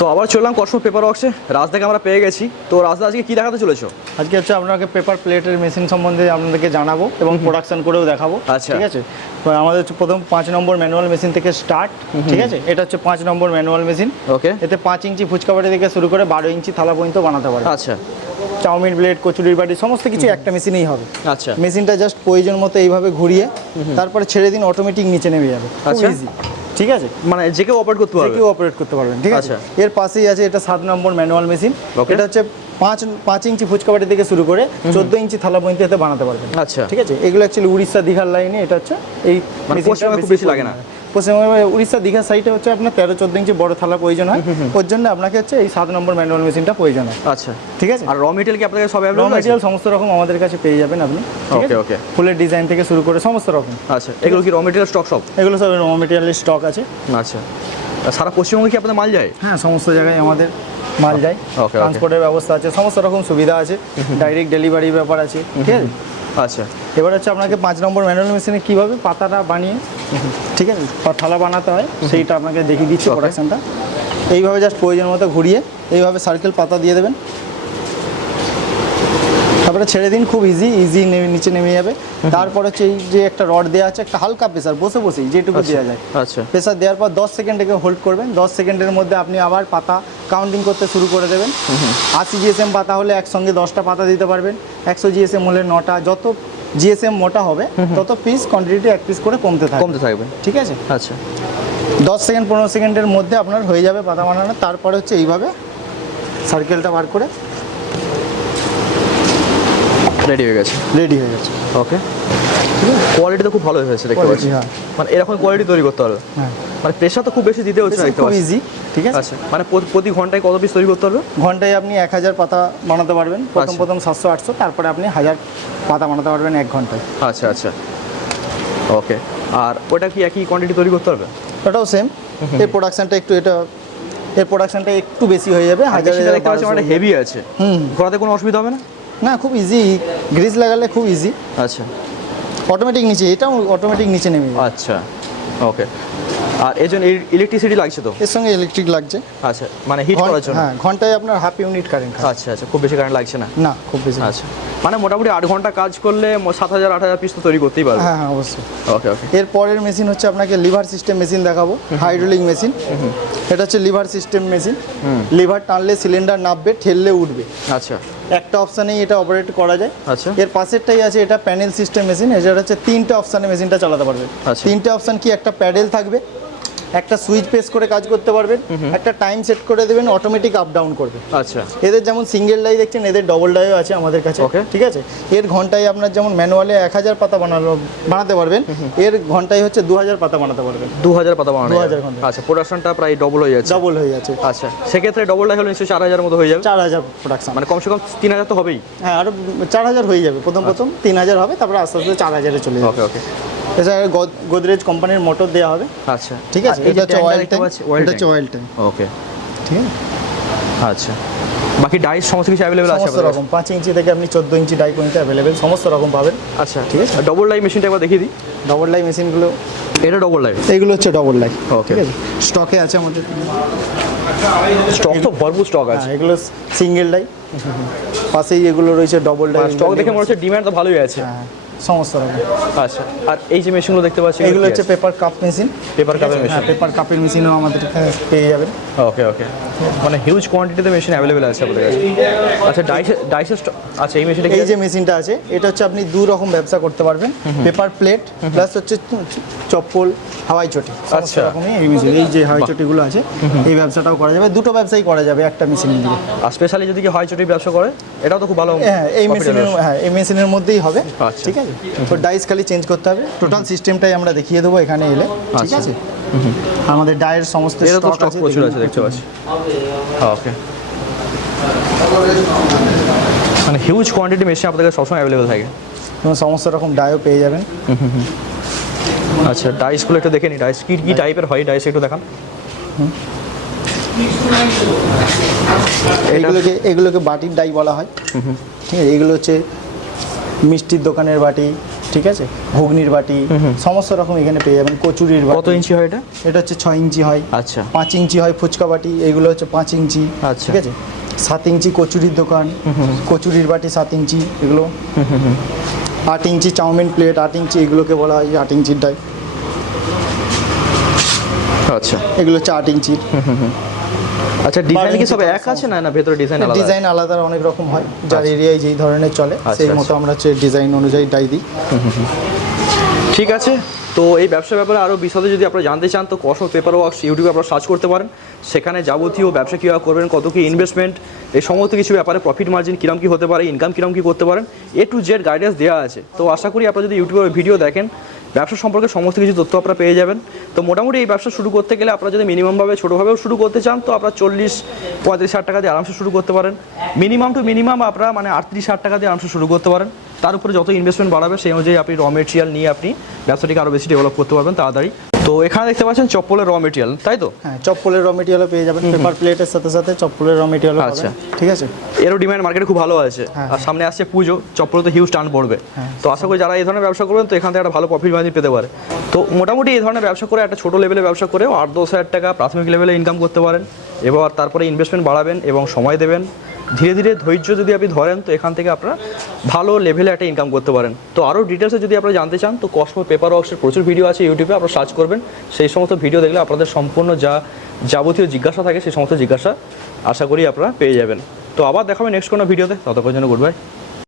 তো আবার চললাম কসমো পেপার ওয়ার্কসে রাজদাকে আমরা পেয়ে গেছি। তো রাজদা আজকে কি দেখাতে চলেছো? আজকে হচ্ছে আপনাকে পেপার প্লেটের মেশিন সম্বন্ধে আপনাদেরকে জানাব এবং প্রোডাকশন করেও দেখাবো আচ্ছা। ঠিক আছে? তো আমাদের হচ্ছে প্রথম পাঁচ নম্বর ম্যানুয়াল মেশিন থেকে স্টার্ট ঠিক আছে? এটা হচ্ছে পাঁচ নম্বর ম্যানুয়াল মেশিন ওকে এতে পাঁচ ইঞ্চি ফুচকা বাটি থেকে শুরু করে বারো ইঞ্চি থালা পর্যন্ত বানাতে পারবে। আচ্ছা। চাউমিন প্লেট কচুরির বাটি সমস্ত কিছু একটা মেশিনেই হবে। আচ্ছা। মেশিনটা জাস্ট প্রয়োজন মতো এইভাবে ঘুরিয়ে তারপরে ছেড়ে দিন অটোমেটিক নিচে নেমে যাবে। খুব আচ্ছা। ইজি ঠিক আছে? মানে যে কেউ অপারেট করতে যে পারবে। কেউ অপারেট করতে পারবেন ঠিক আছে? আচ্ছা। এর পাশেই আছে এটা সাত নম্বর ম্যানুয়াল মেশিন এটা হচ্ছে পাঁচ পাঁচ ইঞ্চি ফুচকা বাটি থেকে শুরু করে চোদ্দ ইঞ্চি থালা পর্যন্ত এতে বানাতে পারবেন। আচ্ছা। ঠিক আছে? এগুলো অ্যাকচুয়ালি উড়িষ্যা দীঘার লাইনে এটা হচ্ছে এই মানে বেশি লাগে না। পশ্চিমবঙ্গে উড়িষ্যা দীঘা সাইডে হচ্ছে আপনার তেরো চোদ্দ ইঞ্চি বড় থালা প্রয়োজন হয়। ওর জন্য আপনাকে হচ্ছে এই সাত নম্বর ম্যানুয়াল মেশিনটা প্রয়োজন হয়। আচ্ছা। ঠিক আছে? আর র মেটেরিয়াল কি আপনাদের সব র মেটেরিয়াল সমস্ত রকম আমাদের কাছে পেয়ে যাবেন আপনি। আছে? okay. ফুলের ডিজাইন থেকে শুরু করে সমস্ত রকম। আচ্ছা এগুলো কি র মেটেরিয়াল স্টক সব? এগুলো সব র মেটেরিয়ালের স্টক আছে। আচ্ছা। সারা পশ্চিমবঙ্গে কি আপনাদের মাল যায়? হ্যাঁ সমস্ত জায়গায় আমাদের মাল যায়. ট্রান্সপোর্টের ব্যবস্থা আছে সমস্ত রকম সুবিধা আছে। ডাইরেক্ট ডেলিভারি ব্যাপার আছে। ঠিক আছে? আচ্ছা। এবার হচ্ছে আপনাকে পাঁচ নম্বর ম্যানুয়াল মেশিনে কীভাবে পাতাটা বানিয়ে ঠিক আছে থালা বানাতে হয় সেইটা আপনাকে দেখিয়ে দিচ্ছি প্রোডাকশানটা এইভাবে জাস্ট প্রয়োজন মতো ঘুরিয়ে এইভাবে সার্কেল পাতা দিয়ে দেবেন। তারপরে ছেড়ে দিন খুব ইজি ইজি নিচে নেমে যাবে। তারপর হচ্ছে এই যে একটা রড দেওয়া আছে একটা হালকা প্রেসার বসে বসেই যেটুকু দেওয়া যায়। আচ্ছা। প্রেসার দেওয়ার পর দশ সেকেন্ড একে হোল্ড করবেন দশ সেকেন্ডের মধ্যে আপনি আবার পাতা কাউন্টিং করতে শুরু করে দেবেন। আশি জিএসএম পাতা হলে একসঙ্গে দশটা পাতা দিতে পারবেন। একশো জিএসএম হলে নটা যত জিএসএম মোটা হবে তত পিস কোয়ান্টিটি এক পিস করে কমতে থাকবে। কমতে থাকবে। ঠিক আছে? আচ্ছা। দশ সেকেন্ড পনেরো সেকেন্ডের মধ্যে আপনার হয়ে যাবে পাতা বানানো। তারপরে হচ্ছে এইভাবে সার্কেলটা বার করে রেডি হয়ে গেছে। রেডি হয়ে গেছে। ওকে কোয়ালিটি তো খুব ভালো হয়েছে দেখতে পাচ্ছি হ্যাঁ। মানে এরকম কোয়ালিটি তৈরি করতে হবে। হ্যাঁ। মানে প্রেশার তো খুব বেশি দিতে হচ্ছে না খুব ইজি ঠিক আছে? আচ্ছা মানে প্রতি- ঘন্টায় কত পিস তৈরি করতে হবে? ঘন্টায় আপনি এক হাজার পাতা বানাতে পারবেন। প্রথম আচ্ছা। প্রথম সাতশো আটশো তারপরে আপনি হাজার পাতা বানাতে পারবেন এক ঘন্টায়। আচ্ছা আচ্ছা। ওকে আর ওটা কি একই কোয়ান্টিটি তৈরি করতে হবে? ওটাও সেম এর প্রোডাকশনটা একটু এটা এর প্রোডাকশনটা একটু বেশি হয়ে যাবে। হাজার দেখতে পাচ্ছি হেভি আছে। হুম। ঘোরাতে কোনো অসুবিধা হবে না? না খুব ইজি গ্রিজ লাগালে খুব ইজি আচ্ছা। অটোমেটিক নিচে এটাও অটোমেটিক নিচে নেমে আচ্ছা। ওকে আর এর জন্য ইলেকট্রিসিটি লাগছে তো? এর সঙ্গে ইলেকট্রিক লাগছে। আচ্ছা মানে হিট করার জন্য? হ্যাঁ ঘন্টায় আপনার হাফ ইউনিট কারেন্ট আচ্ছা আচ্ছা খুব বেশি কারেন্ট লাগছে না? না খুব বেশি। আচ্ছা। মানে মোটামুটি আট ঘণ্টা কাজ করলে সাত হাজার আট হাজার পিস তো তৈরি করতেই পারবে। হ্যাঁ হ্যাঁ অবশ্যই। ওকে ওকে এর পরের মেশিন হচ্ছে আপনাকে লিভার সিস্টেম মেশিন দেখাবো হাইড্রোলিক মেশিন এটা হচ্ছে লিভার সিস্টেম মেশিন লিভার টানলে সিলিন্ডার নামবে ঠেললে উঠবে। আচ্ছা। একটা অপশানেই এটা অপারেট করা যায়। আচ্ছা। এর পাশেরটাই আছে এটা প্যানেল সিস্টেম মেশিন এটা হচ্ছে তিনটে অপশানে মেশিনটা চালাতে পারবে। আচ্ছা। তিনটে অপশান কি একটা প্যাডেল থাকবে একটা সুইচ প্রেস করে কাজ করতে পারবেন একটা টাইম সেট করে দেবেন অটোমেটিক আপ ডাউন করবে। আচ্ছা। এদের যেমন সিঙ্গেল ডাই দেখছেন এদের ডবল ডাইও আছে আমাদের কাছে. ঠিক আছে? এর ঘন্টায় আপনার যেমন ম্যানুয়ালে এক হাজার পাতা বানানো বানাতে পারবেন এর ঘন্টায় হচ্ছে দু হাজার পাতা বানাতে পারবেন। দু হাজার পাতা বানানো 2000 যাবে। ঘণ্টা। আচ্ছা প্রোডাকশনটা প্রায় ডবল হয়ে যাচ্ছে। ডবল হয়ে যাচ্ছে। আচ্ছা সেক্ষেত্রে ডবল ডাই হলে নিশ্চয়ই চার হাজার মতো হয়ে যাবে? চার হাজার প্রোডাকশন মানে কমসে কম তিন হাজার তো হবেই। হ্যাঁ আরও চার হাজার হয়ে যাবে। প্রথম প্রথম তিন হাজার হবে তারপরে আস্তে আস্তে চার হাজারে চলে যাবে। ওকে ওকে এছাড়া গদ- গোদরেজ কোম্পানির মোটর দেওয়া হবে। আচ্ছা। ঠিক আছে? এটা হচ্ছে অয়েল ট্যাঙ্ক এটা হচ্ছে অয়েল ট্যাঙ্ক ওকে ঠিক আছে? আচ্ছা। বাকি ডাইস সমস্ত কিছু অ্যাভেলেবেল আছে সমস্ত রকম। পাঁচ ইঞ্চি থেকে আপনি চোদ্দ ইঞ্চি ডাই পর্যন্ত অ্যাভেলেবেল সমস্ত রকম পাবেন। আচ্ছা। ঠিক আছে? ডবল লাই মেশিনটা একবার দেখিয়ে দিই। ডবল লাই মেশিনগুলো এটা ডবল লাই এইগুলো হচ্ছে ডবল লাই Okay. ঠিক আছে? স্টকে আছে আমাদের। স্টক তো ভরপুর স্টক আছে। হ্যাঁ এগুলো সিঙ্গেল ডাই পাশেই এগুলো রয়েছে ডবল ডাই স্টক দেখে মনে হচ্ছে ডিমান্ড তো ভালোই আছে। হ্যাঁ। সমস্ত রকম। আচ্ছা আর এই যে মেশিনগুলো দেখতে পাচ্ছি এগুলো হচ্ছে পেপার কাপ মেশিন পেপার কাপের মেশিন পেপার কাপের মেশিনও আমাদের পেয়ে যাবেন। ওকে ওকে মানে হিউজ কোয়ান্টিটিতে মেশিন অ্যাভেলেবেল আছে আপনাদের কাছে। আচ্ছা ডাইস ডাইসের আচ্ছা এই মেশিনটা এই যে মেশিনটা আছে এটা হচ্ছে আপনি দু রকম ব্যবসা করতে পারবেন। পেপার প্লেট প্লাস হচ্ছে চপ্পল হাওয়াই চটি। আচ্ছা। রকমই এই মেশিন এই যে হাওয়াই চটিগুলো আছে এই ব্যবসাটাও করা যাবে। দুটো ব্যবসাই করা যাবে একটা মেশিন দিয়ে আর স্পেশালি যদি কি হয় চটির ব্যবসা করে এটাও তো খুব ভালো হ্যাঁ এই মেশিনের হ্যাঁ এই মেশিনের মধ্যেই হবে। আচ্ছা। ঠিক আছে? তো ডাইস খালি চেঞ্জ করতে হবে। টোটাল সিস্টেমটাই আমরা দেখিয়ে দেবো এখানে এলে। ঠিক আচ্ছা। আছে? আমাদের ডায়ের সমস্ত স্টক প্রচুর আছে দেখতে পাচ্ছি। ওকে মানে হিউজ কোয়ান্টিটি মেশিন আপনাদের কাছে সবসময় অ্যাভেলেবেল থাকে। এবং সমস্ত রকম ডায়ও পেয়ে যাবেন। আচ্ছা ডাইসগুলো একটু দেখে নিই ডাইস কি কি টাইপের হয়? ডাইস একটু দেখান। এইগুলোকে এগুলোকে বাটির ডাই বলা হয়। ঠিক আছে? এইগুলো হচ্ছে মিষ্টির দোকানের বাটি ঠিক আছে? ঘুগনির বাটি সমস্ত রকম এখানে পেয়ে যাবেন। কচুরির কত ইঞ্চি হয় এটা? এটা হচ্ছে ছয় ইঞ্চি হয়। আচ্ছা। পাঁচ ইঞ্চি হয় ফুচকা বাটি এগুলো হচ্ছে পাঁচ ইঞ্চি আচ্ছা। ঠিক আছে? সাত ইঞ্চি কচুরির দোকান কচুরির বাটি সাত ইঞ্চি এগুলো। আট ইঞ্চি চাউমিন প্লেট আট ইঞ্চি এগুলোকে বলা হয় আট ইঞ্চির ডাই আচ্ছা। এগুলো হচ্ছে আট ইঞ্চির। আচ্ছা ডিজাইন কি সব এক আছে না? না ভেতরে ডিজাইন আলাদা ডিজাইন আলাদা অনেক রকম হয়। যার আচ্ছা। এরিয়ায় যেই ধরনের চলে আচ্ছা, সেই আচ্ছা। মতো আমরা হচ্ছে ডিজাইন অনুযায়ী ডাই দিই। ঠিক আছে তো এই ব্যবসার ব্যাপারে আরও বিশদে যদি আপনারা জানতে চান তো কসম পেপার ওয়ার্কস ইউটিউবে আপনারা সার্চ করতে পারেন। সেখানে যাবতীয় ব্যবসা কীভাবে করবেন কত কি ইনভেস্টমেন্ট এই সমস্ত কিছু ব্যাপারে প্রফিট মার্জিন কিরম কী হতে পারে ইনকাম কিরম কী করতে পারেন এ টু জেড গাইডেন্স দেওয়া আছে। তো আশা করি আপনারা যদি ইউটিউবে ভিডিও দেখেন ব্যবসা সম্পর্কে সমস্ত কিছু তথ্য আপনারা পেয়ে যাবেন। তো মোটামুটি এই ব্যবসা শুরু করতে গেলে আপনারা যদি মিনিমামভাবে ছোটোভাবেও শুরু করতে চান, তো আপনারা চল্লিশ, পঁয়ত্রিশ হাজার টাকা দিয়ে আরামসে শুরু করতে পারেন। মিনিমাম টু মিনিমাম আপনারা মানে আটত্রিশ হাজার টাকা দিয়ে আরামসে শুরু করতে পারেন। তার উপরে যত ইনভেস্টমেন্ট বাড়াবে সেই অনুযায়ী আপনি র মেটেরিয়াল নিয়ে আপনি ব্যবসাটিকে আরও বেশি ডেভেলপ করতে পারবেন তাড়াতাড়ি। তো এখানে দেখতে পাচ্ছেন চপ্পলের র মেটেরিয়াল তাই তো? হ্যাঁ চপ্পলের র মেটেরিয়ালও পেয়ে যাবেন পেপার প্লেটের সাথে সাথে চপ্পলের র মেটেরিয়ালও আচ্ছা। ঠিক আছে? এরও ডিমান্ড মার্কেটে খুব ভালো আছে। হ্যাঁ। আর সামনে আসছে পুজো চপ্পল তো হিউজ টান পড়বে। হ্যাঁ। তো আশা করি যারা এই ধরনের ব্যবসা করবেন তো এখান থেকে একটা ভালো প্রফিট মার্জিন পেতে পারে। তো মোটামুটি এই ধরনের ব্যবসা করে একটা ছোটো লেভেলে ব্যবসা করেও আট দশ হাজার টাকা প্রাথমিক লেভেলে ইনকাম করতে পারেন। এবার তারপরে ইনভেস্টমেন্ট বাড়াবেন এবং সময় দেবেন। ধীরে ধীরে ধৈর্য যদি আপনি ধরেন, তো এখান থেকে আপনারা ভালো লেভেলে একটা ইনকাম করতে পারেন। তো আরও ডিটেলসে যদি আপনারা জানতে চান, তো কসমো পেপার ওয়ার্কসের প্রচুর ভিডিও আছে ইউটিউবে আপনারা সার্চ করবেন। সেই সমস্ত ভিডিও দেখলে আপনাদের সম্পূর্ণ যা যাবতীয় জিজ্ঞাসা থাকে, সেই সমস্ত জিজ্ঞাসা আশা করি আপনারা পেয়ে যাবেন। তো আবার দেখাবেন নেক্সট কোনো ভিডিওতে ততক্ষণ জন্য গুড বাই